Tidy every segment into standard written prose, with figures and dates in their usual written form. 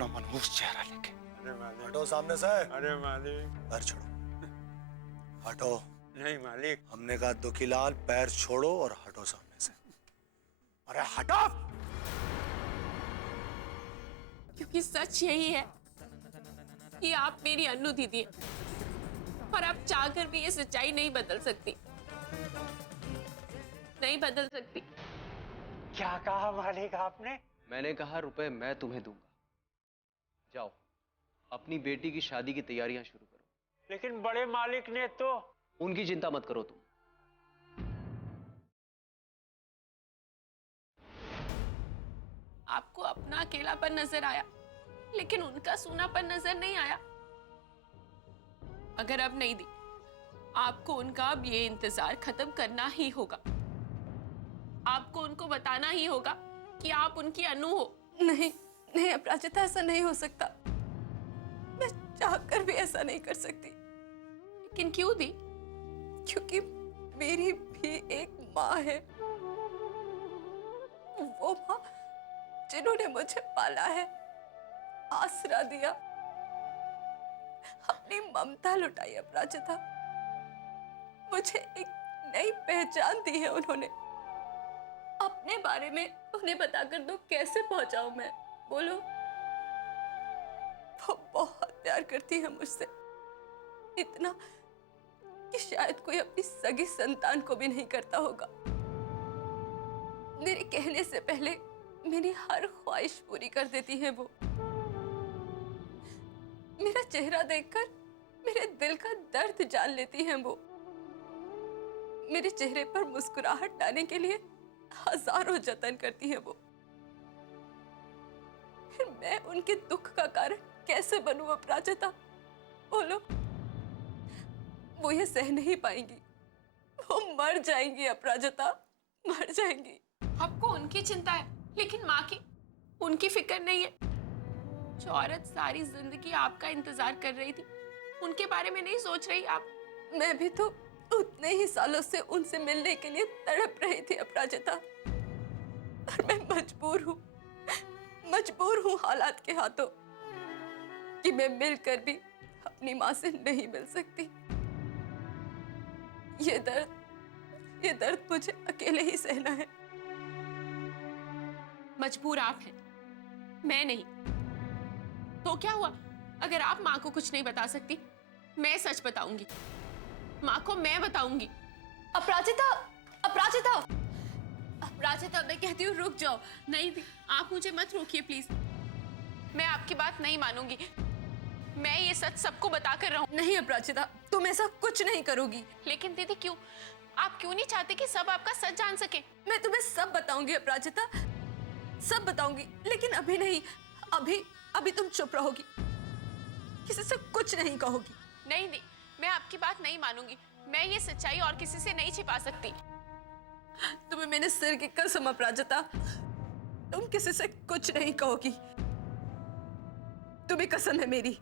अपना मनहूस चेहरा लेके। अरे मालिक, हटो सामने से। अरे मालिक, पैर छोड़ो। हटो। नहीं मालिक। हमने कहा दुखीलाल पैर छोड़ो और हटो सामने से। अरे हटो। क्योंकि सच यही है कि आप मेरी अन्नू दीदी हैं और आप चाहकर भी ये सच्चाई नहीं बदल सकती, नहीं बदल सकती। क्या कहा मालिक आपने? मैंने कहा रुपए मैं तुम्हें दूंगा। जाओ अपनी बेटी की शादी की तैयारियां शुरू करो। लेकिन बड़े मालिक ने तो। उनकी चिंता मत करो तुम। आपको अपना अकेलापन नजर आया, लेकिन उनका सूनापन नजर नहीं आया। अगर अब नहीं दी, आपको उनका अब ये इंतजार खत्म करना ही होगा। आपको उनको बताना ही होगा कि आप उनकी अनु हो। नहीं नहीं अपराजिता, ऐसा नहीं हो सकता। मैं चाहकर भी ऐसा नहीं कर सकती। लेकिन क्यों दी? क्योंकि मेरी भी एक माँ है, वो माँ जिन्होंने मुझे पाला है, आसरा दिया, अपनी ममता लुटाई। अपराजिता, मुझे एक नई पहचान दी है उन्होंने। अपने बारे में उन्हें बताकर तो कैसे पहुंचाऊं मैं, बोलो? वो बहुत प्यार करती है मुझसे, इतना कि शायद कोई अपनी सगी संतान को भी नहीं करता होगा। मेरे कहने से पहले मेरी हर ख्वाहिश पूरी कर देती है वो। मेरा चेहरा देखकर मेरे दिल का दर्द जान लेती है वो। मेरे चेहरे पर मुस्कुराहट लाने के लिए हजारों जतन करती है वो। फिर मैं उनके दुख का कारण कैसे बनूं अपराजिता, बोलो? वो ये सह नहीं पाएंगी, वो मर जाएंगी अपराजिता, मर जाएंगी। आपको उनकी चिंता है, लेकिन माँ की, उनकी फिक्र नहीं है। जो औरत सारी जिंदगी आपका इंतजार कर रही थी, उनके बारे में नहीं सोच रही आप? मैं भी तो उतने ही सालों से उनसे मिलने के लिए तड़प रही थी अपराजिता, और मैं मजबूर हूँ हालात के हाथों कि मैं मिलकर भी अपनी माँ से नहीं मिल सकती। ये दर्द मुझे अकेले ही सहना है। मजबूर आप हैं, मैं नहीं। तो क्या हुआ अगर आप माँ को कुछ नहीं बता सकती? मैं सच बताऊंगी, माँ को मैं बताऊंगी। अपराजिता, अपराजिता, अपराजिता, मैं कहती हूँ रुक जाओ। नहीं, आप मुझे मत रोकिए प्लीज। मैं आपकी बात नहीं मानूंगी। मैं ये सच सबको बता कर रहूं। नहीं अपराजिता, तुम ऐसा कुछ नहीं करोगी। लेकिन दीदी क्यों? आप क्यों नहीं चाहते कि सब आपका सच जान सके? मैं तुम्हें सब बताऊंगी अपराजिता, सब बताऊंगी, लेकिन अभी नहीं। अभी तुम चुप रहोगी, किसी से कुछ नहीं कहोगी। नहीं दी, मैं आपकी बात नहीं मानूंगी। मैं ये सच्चाई और किसी से नहीं छिपा सकती। तुम्हें मैंने सिर की कसम अपराजिता, तुम किसी से कुछ नहीं कहोगी। तुम्हें कसम है मेरी।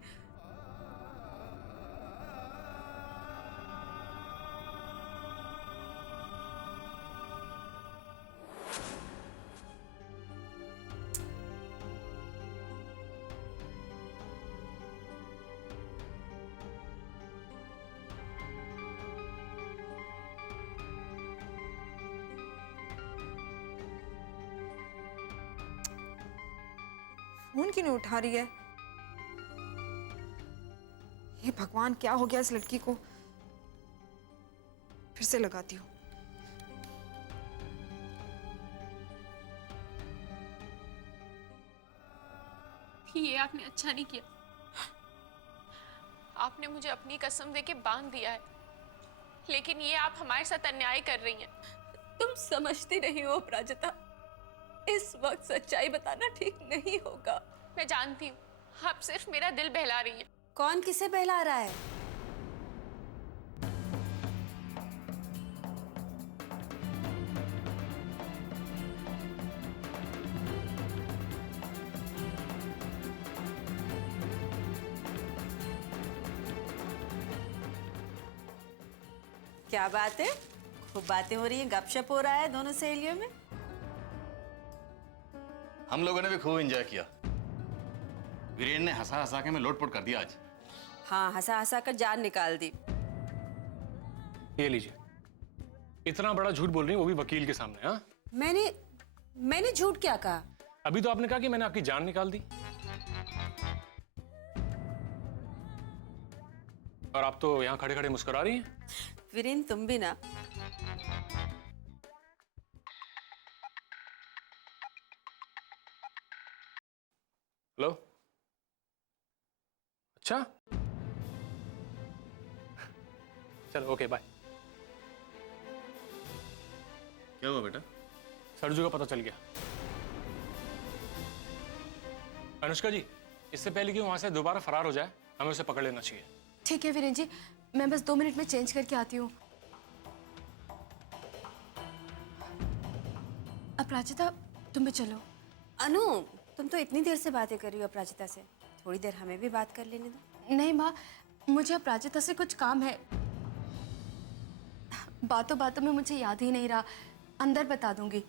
फोन क्यों नहीं उठा रही है? हे भगवान, क्या हो गया इस लड़की को? फिर से लगाती हूँ। ये आपने अच्छा नहीं किया। आपने मुझे अपनी कसम देके बांध दिया है, लेकिन ये आप हमारे साथ अन्याय कर रही हैं। तुम समझती नहीं हो अपराजिता, इस वक्त सच्चाई बताना ठीक नहीं होगा। मैं जानती हूँ, आप सिर्फ मेरा दिल बहला रही हैं। कौन किसे बहला रहा है? क्या बात है? खूब बातें हो रही हैं, गपशप हो रहा है दोनों सहेलियों में। हम लोगों ने भी खूब एंजॉय किया। वीरेन ने हंसा हंसा के मैं लोटपोट कर दिया आज। हाँ, हंसा हंसा कर जान निकाल दी। ये लीजिए, इतना बड़ा झूठ बोल रही है वो भी वकील के सामने। हाँ, मैंने झूठ क्या कहा? अभी तो आपने कहा कि मैंने आपकी जान निकाल दी, और आप तो यहाँ खड़े खड़े मुस्कुरा रही हैं। वीरेन, तुम भी ना। हेलो, अच्छा, चलो ओके बाय। क्या हुआ बेटा? सरजू का पता चल गया। अनुष्का जी, इससे पहले कि वहां से दोबारा फरार हो जाए, हमें उसे पकड़ लेना चाहिए। ठीक है वीरेन जी, मैं बस 2 मिनट में चेंज करके आती हूँ। अपराजिता, तुम भी चलो। अनु, तुम तो इतनी देर से बातें कर रही हो अपराजिता से, थोड़ी देर हमें भी बात कर लेने दो। नहीं माँ, मुझे अपराजिता से कुछ काम है। बातों बातों में मुझे याद ही नहीं रहा, अंदर बता दूंगी।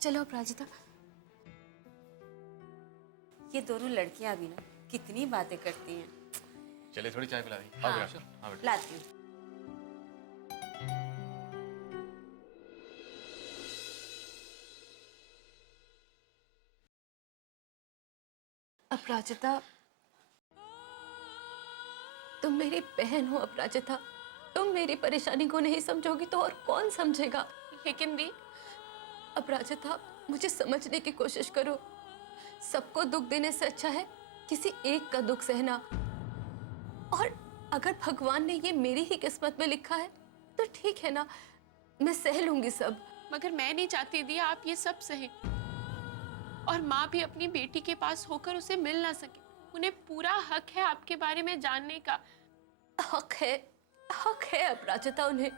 चलो अपराजिता। ये दोनों लड़कियां भी ना कितनी बातें करती हैं। चलिए थोड़ी चाय पिला दी। हाँ, हाँ बेटा। लाती हूँ। अपराजिता, तुम मेरी बहन हो। अपराजिता, तुम मेरी परेशानी को नहीं समझोगी तो और कौन समझेगा? लेकिन दी, अपराजिता, मुझे समझने की कोशिश करो। सबको दुख देने से अच्छा है किसी एक का दुख सहना। और अगर भगवान ने ये मेरी ही किस्मत में लिखा है तो ठीक है ना, मैं सह लूंगी सब। मगर मैं नहीं चाहती दी आप ये सब सहे, और माँ भी अपनी बेटी के पास होकर उसे मिल ना सके। उन्हें पूरा हक है आपके बारे में जानने का। हक है अपराजिता उन्हें,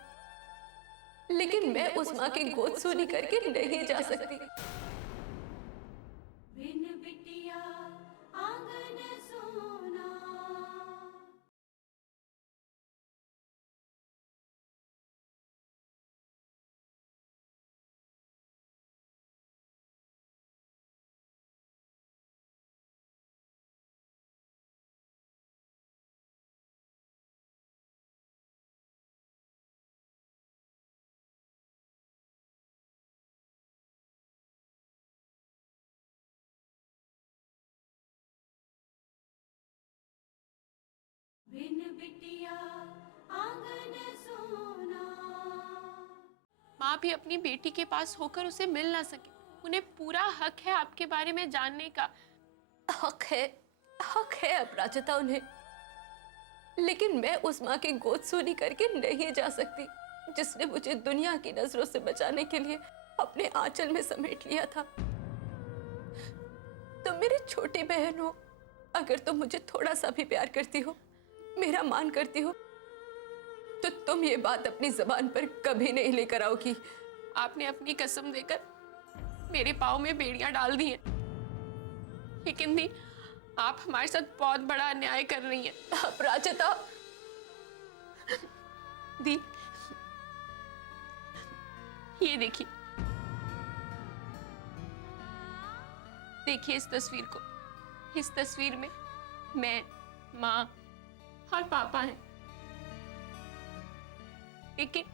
लेकिन मैं उस माँ की गोद सूनी करके नहीं जा सकती। माँ भी अपनी बेटी के पास होकर उसे मिल ना सके। उन्हें पूरा हक है आपके बारे में जानने का। हक है अपराजिता उन्हें, लेकिन मैं उस माँ की गोद सूनी करके नहीं जा सकती जिसने मुझे दुनिया की नजरों से बचाने के लिए अपने आंचल में समेट लिया था। तुम मेरी छोटी बहन हो। अगर तुम मुझे थोड़ा सा भी प्यार करती हो, मेरा मान करती हो, तो तुम ये बात अपनी जबान पर कभी नहीं लेकर आओगी। आपने अपनी कसम देकर मेरे पाँव में बेड़ियां डाल दी हैं, लेकिन दी आप हमारे साथ बहुत बड़ा अन्याय कर रही हैं। अपराजिता, दी ये देखिए इस तस्वीर को। इस तस्वीर में मैं, माँ और पापा हैं, लेकिन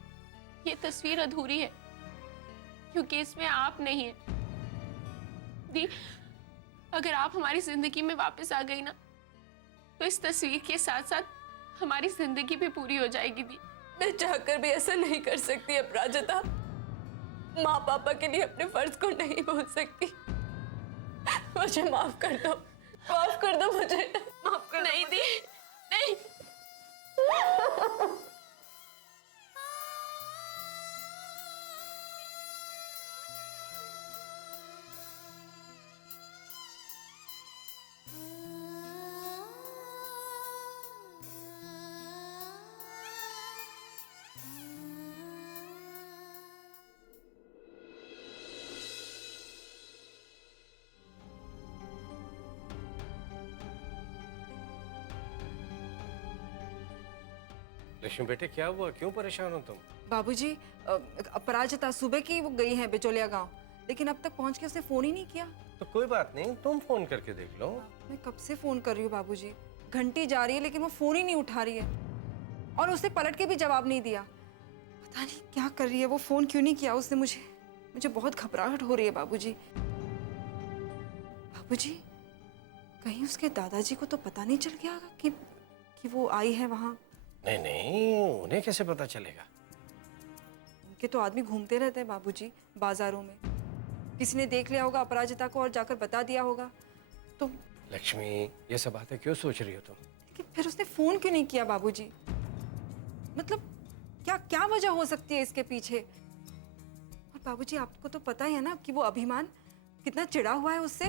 ये तस्वीर अधूरी है क्योंकि इसमें आप नहीं हैं। दी, अगर आप हमारी जिंदगी में वापस आ गई ना, तो इस तस्वीर के साथ साथ हमारी जिंदगी भी पूरी हो जाएगी। दी, मैं चाहकर भी ऐसा नहीं कर सकती अपराजिता। माँ पापा के लिए अपने फर्ज को नहीं भूल सकती। मुझे माफ कर दो, माफ कर दो मुझे, माफ कर दो। नहीं दी, नहीं। लक्ष्मी बेटे, क्या हुआ? क्यों परेशान हो तुम? बाबूजी, अपराजिता सुबह की वो गई है बिचौलिया गांव, लेकिन अब तक पहुंच के उसने फोन ही नहीं किया। तो कोई बात नहीं, तुम फोन करके देख लो। मैं कब से फोन कर रही हूँ बाबूजी, घंटी जा रही है लेकिन वो फोन ही नहीं उठा रही है और उसने पलट के भी जवाब नहीं दिया। पता नहीं क्या कर रही है वो, फोन क्यों नहीं किया उसने मुझे। मुझे बहुत घबराहट हो रही है बाबूजी। बाबूजी, कहीं उसके दादाजी को तो पता नहीं चल गया कि वो आई है वहां? नहीं नहीं, उन्हें कैसे पता चलेगा? उनके तो आदमी घूमते रहते हैं बाबूजी बाजारों में। किसी ने देख लिया होगा अपराजिता को और जाकर बता दिया होगा। तो लक्ष्मी, ये सब बातें क्यों सोच रही हो तुम? लेकिन फिर उसने फोन क्यों नहीं किया बाबूजी? मतलब क्या क्या वजह हो सकती है इसके पीछे? और बाबूजी, आपको तो पता ही है ना कि वो अभिमान कितना चिढ़ा हुआ है उससे।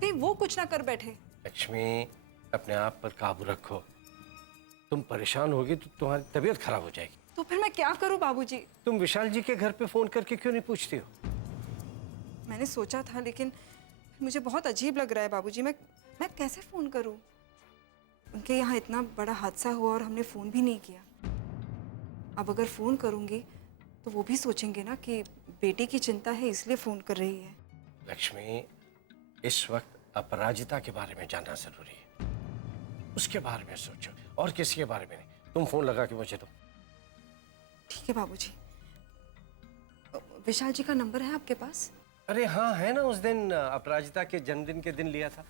कहीं वो कुछ ना कर बैठे। लक्ष्मी, अपने आप पर काबू रखो। तुम परेशान होगी तो तुम्हारी तबीयत खराब हो जाएगी। तो फिर मैं क्या करूं बाबूजी? तुम विशाल जी के घर पे फोन करके क्यों नहीं पूछती हो? मैंने सोचा था लेकिन मुझे बहुत अजीब लग रहा है बाबूजी। मैं कैसे फोन करूं? उनके यहाँ इतना बड़ा हादसा हुआ और हमने फोन भी नहीं किया। अब अगर फोन करूंगी तो वो भी सोचेंगे ना कि बेटी की चिंता है इसलिए फोन कर रही है। लक्ष्मी, इस वक्त अपराजिता के बारे में जानना जरूरी है। उसके बारे में सोचो और किसी के बारे में नहीं। तुम फोन लगा के मुझे दो। ठीक है बाबूजी। विशाल जी का नंबर है आपके पास? अरे हाँ, है ना। उस दिन अपराजिता के जन्मदिन के दिन लिया था।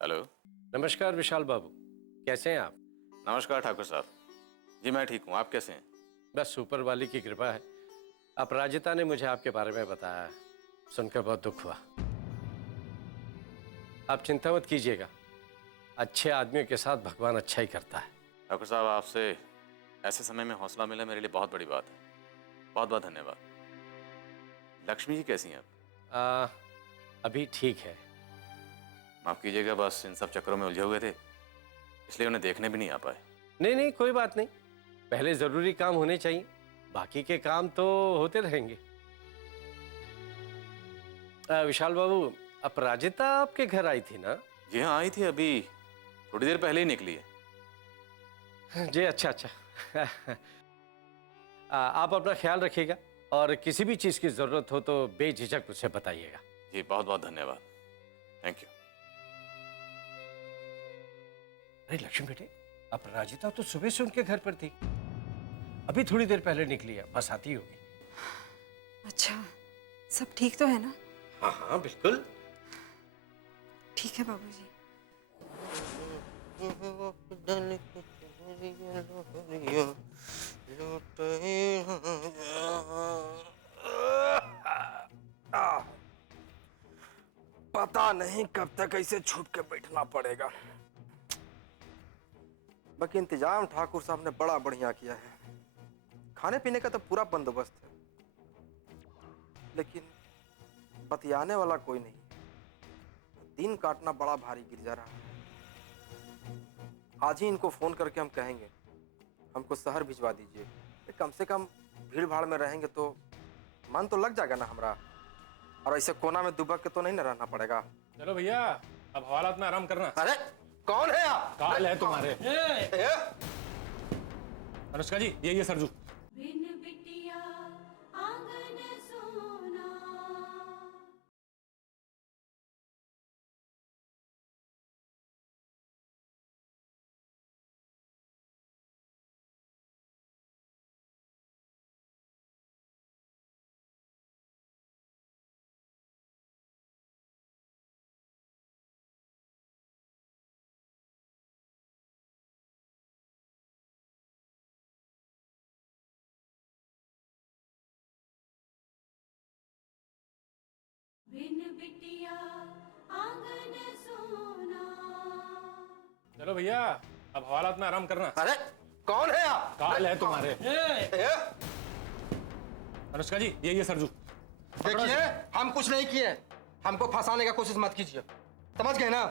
हेलो। नमस्कार विशाल बाबू, कैसे हैं आप? नमस्कार ठाकुर साहब जी, मैं ठीक हूँ। आप कैसे हैं? बस ऊपर वाली की कृपा है। अपराजिता ने मुझे आपके बारे में बताया, सुनकर बहुत दुख हुआ। आप चिंता मत कीजिएगा, अच्छे आदमियों के साथ भगवान अच्छा ही करता है। ठाकुर साहब, आपसे ऐसे समय में हौसला मिला मेरे लिए बहुत बड़ी बात है। बहुत बहुत धन्यवाद। लक्ष्मी जी कैसी हैं आप? अभी ठीक है। माफ़ कीजिएगा, बस इन सब चक्करों में उलझे हुए थे, इसलिए उन्हें देखने भी नहीं आ पाए। नहीं नहीं, कोई बात नहीं। पहले जरूरी काम होने चाहिए, बाकी के काम तो होते रहेंगे। विशाल बाबू, अपराजिता आपके घर आई थी ना? जी हाँ, आई थी, अभी थोड़ी देर पहले ही निकली है। जी अच्छा अच्छा। आप अपना ख्याल रखिएगा और किसी भी चीज़ की ज़रूरत हो तो बेझिझक मुझसे बताइएगा। जी बहुत बहुत धन्यवाद। Thank you. अरे लक्ष्मी बेटे, अपराजिता तो सुबह से उनके घर पर थी, अभी थोड़ी देर पहले निकली है, बस आती होगी। अच्छा, सब ठीक तो है ना? हाँ हाँ बिल्कुल ठीक है बाबूजी। पता नहीं कब तक ऐसे छुप के बैठना पड़ेगा। बाकी इंतजाम ठाकुर साहब ने बड़ा बढ़िया किया है। खाने पीने का तो पूरा बंदोबस्त है, लेकिन बतियाने वाला कोई नहीं। दिन काटना बड़ा भारी गिर जा रहा है। आज ही इनको फोन करके हम कहेंगे हमको शहर भिजवा दीजिए। कम से कम भीड़ भाड़ में रहेंगे तो मन तो लग जाएगा ना हमारा, और ऐसे कोना में दुबक के तो नहीं ना रहना पड़ेगा। चलो भैया, अब हवालात में आराम करना। अरे कौन है आप? काल है तुम्हारे। अनुष्का जी, ये सरजू। चलो भैया, अब हवालात में आराम करना। अरे कौन है आप? काल है तुम्हारे। अनुष्का जी, ये सरजू। देखिए, हम कुछ नहीं किए, हमको फंसाने का कोशिश मत कीजिए, समझ गए ना?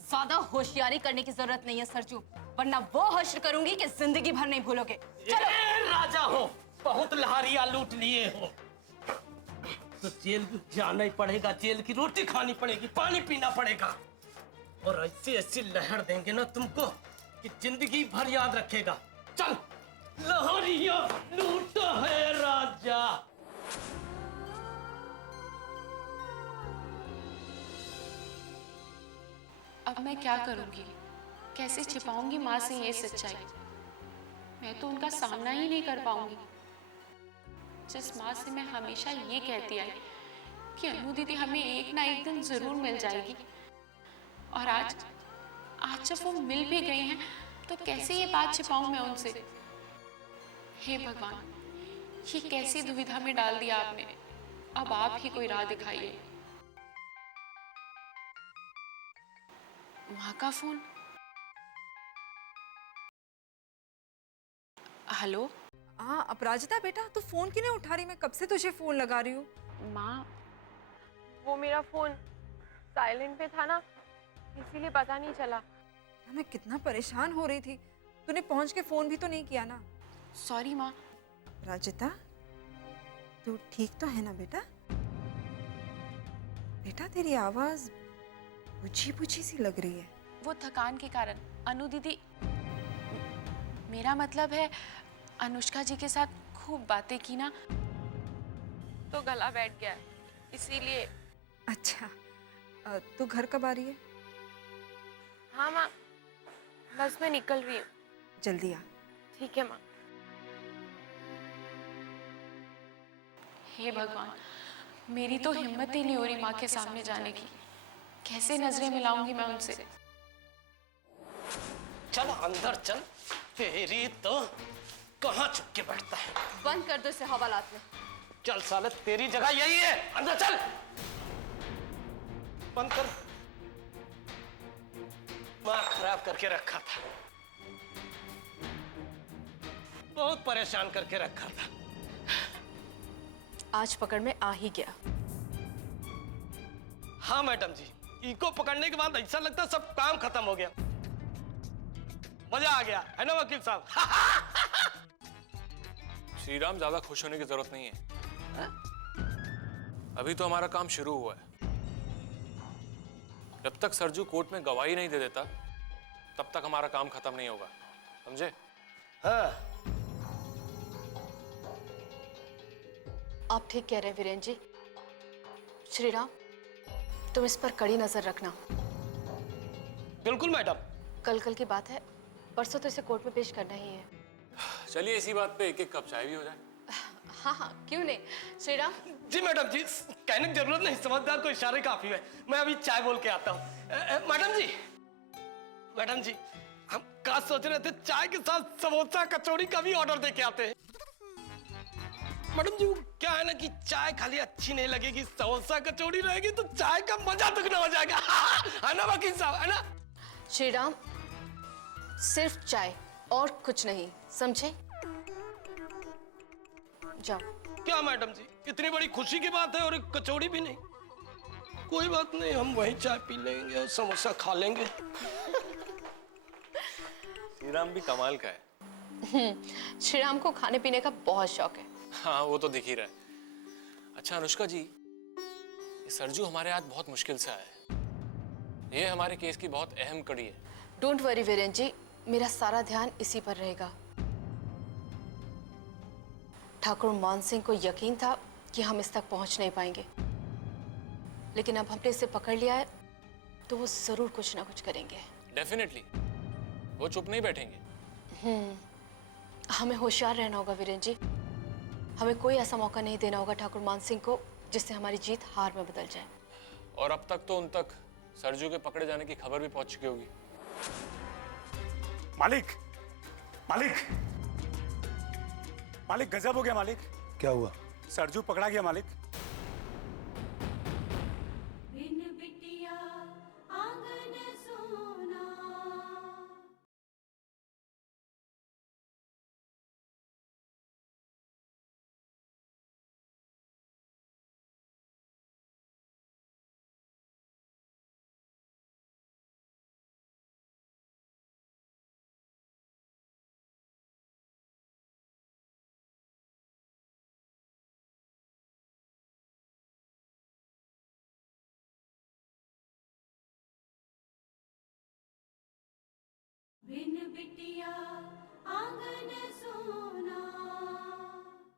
ज्यादा होशियारी करने की जरूरत नहीं है सरजू, वरना वो हश्र करूंगी कि जिंदगी भर नहीं भूलोगे। चलो। राजा हो, बहुत लहारिया लूट लिए हो। तो जेल जाना ही पड़ेगा, जेल की रोटी खानी पड़ेगी, पानी पीना पड़ेगा, और ऐसी ऐसी लहर देंगे ना तुमको कि जिंदगी भर याद रखेगा। चल लहरिया लूटा है राजा। अब मैं क्या करूंगी? कैसे छिपाऊंगी माँ से ये सच्चाई? मैं तो उनका सामना ही नहीं कर पाऊंगी। जिस माँ से मैं हमेशा ये कहती आई कि अनु दीदी हमें एक ना एक दिन जरूर मिल जाएगी, और आज जब वो मिल भी गई हैं तो कैसे ये बात छिपाऊं मैं उनसे? हे भगवान, ये कैसी दुविधा में डाल दिया आपने। अब आप ही कोई राह दिखाइए। माँ का फोन। हेलो। हाँ अपराजिता बेटा, तू फोन क्यों नहीं उठा रही? मैं कब से तुझे फोन लगा रही हूँ। माँ, वो मेरा फोन साइलेंट पे था ना, इसीलिए पता नहीं चला। मैं कितना परेशान हो रही थी, तूने पहुंच के फोन भी तो नहीं किया ना। सॉरी माँ। राजिता, तू ठीक तो है ना बेटा? बेटा तेरी आवाज बुझी बुझी सी लग रही है। वो थकान के कारण। अनु दीदी, मेरा मतलब है अनुष्का जी के साथ खूब बातें की ना, तो गला बैठ गया, इसीलिए। अच्छा, तू घर कब आ रही है? हाँ माँ, बस मैं निकल रही हूँ। जल्दी आ। ठीक है माँ। हे भगवान, मेरी तो हिम्मत ही नहीं हो रही माँ के सामने जाने की। कैसे नजरें मिलाऊंगी मैं उनसे? चल अंदर चल, तेरी तो कहाँ छुप के बैठता है। बंद कर दो इसे हवालात में। चल साले, तेरी जगह यही है, अंदर चल। बंद कर। दिमाग खराब करके रखा था, बहुत परेशान करके रखा था। आज पकड़ में आ ही गया। हाँ मैडम जी, इको पकड़ने के बाद ऐसा लगता है सब काम खत्म हो गया। मजा आ गया है ना वकील साहब? श्रीराम, ज्यादा खुश होने की जरूरत नहीं है। अभी तो हमारा काम शुरू हुआ है। जब तक सरजू कोर्ट में गवाही नहीं दे देता, तब तक हमारा काम खत्म नहीं होगा, समझे? हाँ। आप ठीक कह रहे हैं वीरेंद्र जी। श्रीराम, तुम इस पर कड़ी नजर रखना। बिल्कुल मैडम। कल की बात है, परसों तो इसे कोर्ट में पेश करना ही है। चलिए इसी बात पे एक एक कप चाय भी हो जाए। हाँ, क्यों नहीं। श्रीराम। जी मैडम जी, कहने की जरूरत नहीं, समझदार को इशारे काफी है। मैं अभी चाय बोल के आता हूँ। मैडम जी, हम क्या सोच रहे थे, चाय के साथ समोसा कचौड़ी का भी ऑर्डर दे के आते हैं। मैडम जी, क्या है ना कि चाय खाली अच्छी नहीं लगेगी, समोसा कचौड़ी रहेगी तो चाय का मजा दुगना हो जाएगा। है ना वकील साहब, है ना? श्रीराम, सिर्फ चाय और कुछ नहीं, समझे? जाओ। क्या मैडम जी, इतनी बड़ी खुशी की बात है और एक कचौड़ी भी नहीं? कोई बात नहीं, हम वहीं चाय पी लेंगे और समोसा खा लेंगे। श्रीराम भी कमाल का है। श्रीराम को खाने पीने का बहुत शौक है। हाँ, वो तो दिख ही रहा है। अच्छा अनुष्का जी, ये सरजू हमारे हाथ बहुत मुश्किल से आया है। ये हमारे केस की बहुत अहम कड़ी है। डोंट वरी वीरेंद्र जी, मेरा सारा ध्यान इसी पर रहेगा। ठाकुर मान सिंह को यकीन था कि हम इस तक पहुंच नहीं पाएंगे, लेकिन अब हमने इसे पकड़ लिया है तो वो जरूर कुछ ना कुछ करेंगे। डेफिनेटली, वो चुप नहीं बैठेंगे। हमें होशियार रहना होगा वीरेंद्र जी। हमें कोई ऐसा मौका नहीं देना होगा ठाकुर मान सिंह को जिससे हमारी जीत हार में बदल जाए। और अब तक तो उन तक सरजू के पकड़े जाने की खबर भी पहुंच चुकी होगी। मालिक, मालिक, मालिक गजब हो गया मालिक। क्या हुआ? सरजू पकड़ा गया मालिक।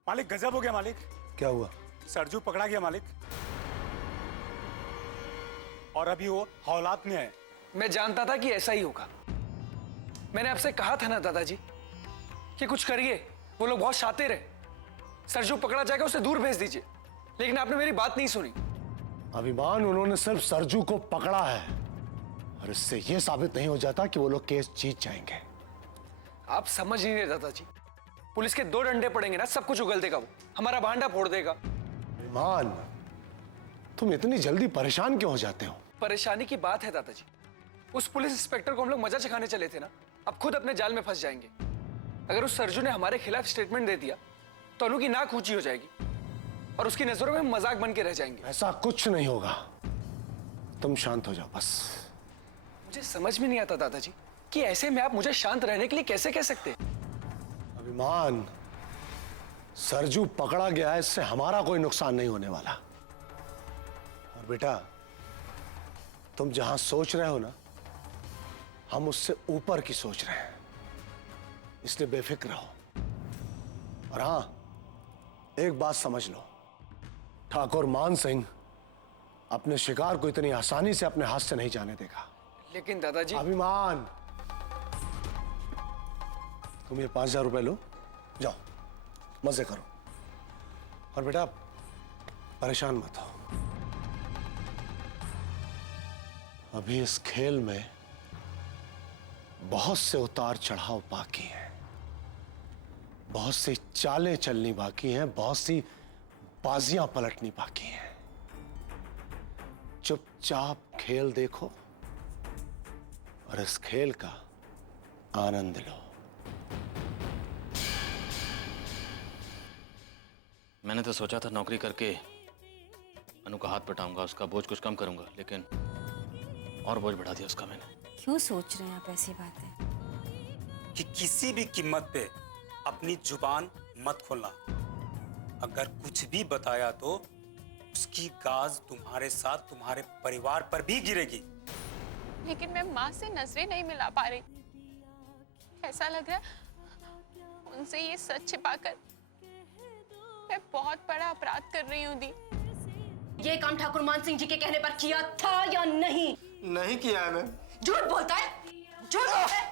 मालिक गजब हो गया मालिक। क्या हुआ? सरजू पकड़ा गया मालिक, और अभी वो हौलात में है। मैं जानता था कि ऐसा ही होगा। मैंने आपसे कहा था ना दादाजी कि कुछ करिए, वो लोग बहुत शातिर है। सरजू पकड़ा जाएगा, उसे दूर भेज दीजिए। लेकिन आपने मेरी बात नहीं सुनी। अभिमान, उन्होंने सिर्फ सरजू को पकड़ा है और इससे यह साबित नहीं हो जाता कि वो लोग केस जीत जाएंगे। आप समझ नहीं रहे दादाजी, पुलिस के 2 डंडे पड़ेंगे ना, सब कुछ उगल देगा। वो हमारा भांडा फोड़ देगा। अभिमान, तुम इतनी जल्दी परेशान क्यों हो जाते हो? परेशानी की बात है दादाजी, उस पुलिस इंस्पेक्टर को हम लोग मजा चखाने चले थे ना, अब खुद अपने जाल में फंस जाएंगे। अगर उस सरजू ने हमारे खिलाफ स्टेटमेंट दे दिया तो अनु की नाक ऊंची हो जाएगी और उसकी नजरों में मजाक बन के रह जाएंगे। ऐसा कुछ नहीं होगा, तुम शांत हो जाओ बस। मुझे समझ में नहीं आता दादाजी कि ऐसे में आप मुझे शांत रहने के लिए कैसे कह सकते हैं। अभिमान, सरजू पकड़ा गया है, इससे हमारा कोई नुकसान नहीं होने वाला। और बेटा, तुम जहां सोच रहे हो ना, हम उससे ऊपर की सोच रहे हैं, इसलिए बेफिक्र रहो। और हां, एक बात समझ लो, ठाकुर मान सिंह अपने शिकार को इतनी आसानी से अपने हाथ से नहीं जाने देगा। लेकिन दादाजी। अभिमान, तुम ये 5,000 रुपए लो, जाओ मजे करो। और बेटा परेशान मत हो, अभी इस खेल में बहुत से उतार चढ़ाव बाकी हैं, बहुत सी चालें चलनी बाकी हैं, बहुत सी बाजियां पलटनी बाकी हैं। चुपचाप खेल देखो और इस खेल का आनंद लो। मैंने तो सोचा था नौकरी करके अनु का हाथ पटाऊंगा, उसका बोझ कुछ कम करूंगा, लेकिन और बोझ बढ़ा दिया उसका मैंने। क्यों सोच रहे हैं आप ऐसी बातें? कि किसी भी कीमत पे अपनी जुबान मत खोलना। अगर कुछ भी बताया तो उसकी गाज तुम्हारे साथ तुम्हारे परिवार पर भी गिरेगी। लेकिन मैं माँ से नजरें नहीं मिला पा रही। ऐसा लग रहा है उनसे ये सच छिपाकर मैं बहुत बड़ा अपराध कर रही हूँ। दी, ये काम ठाकुर मान सिंह जी के कहने पर किया था या नहीं? नहीं किया है मैम। झूठ बोलता है, झूठ बोलता है।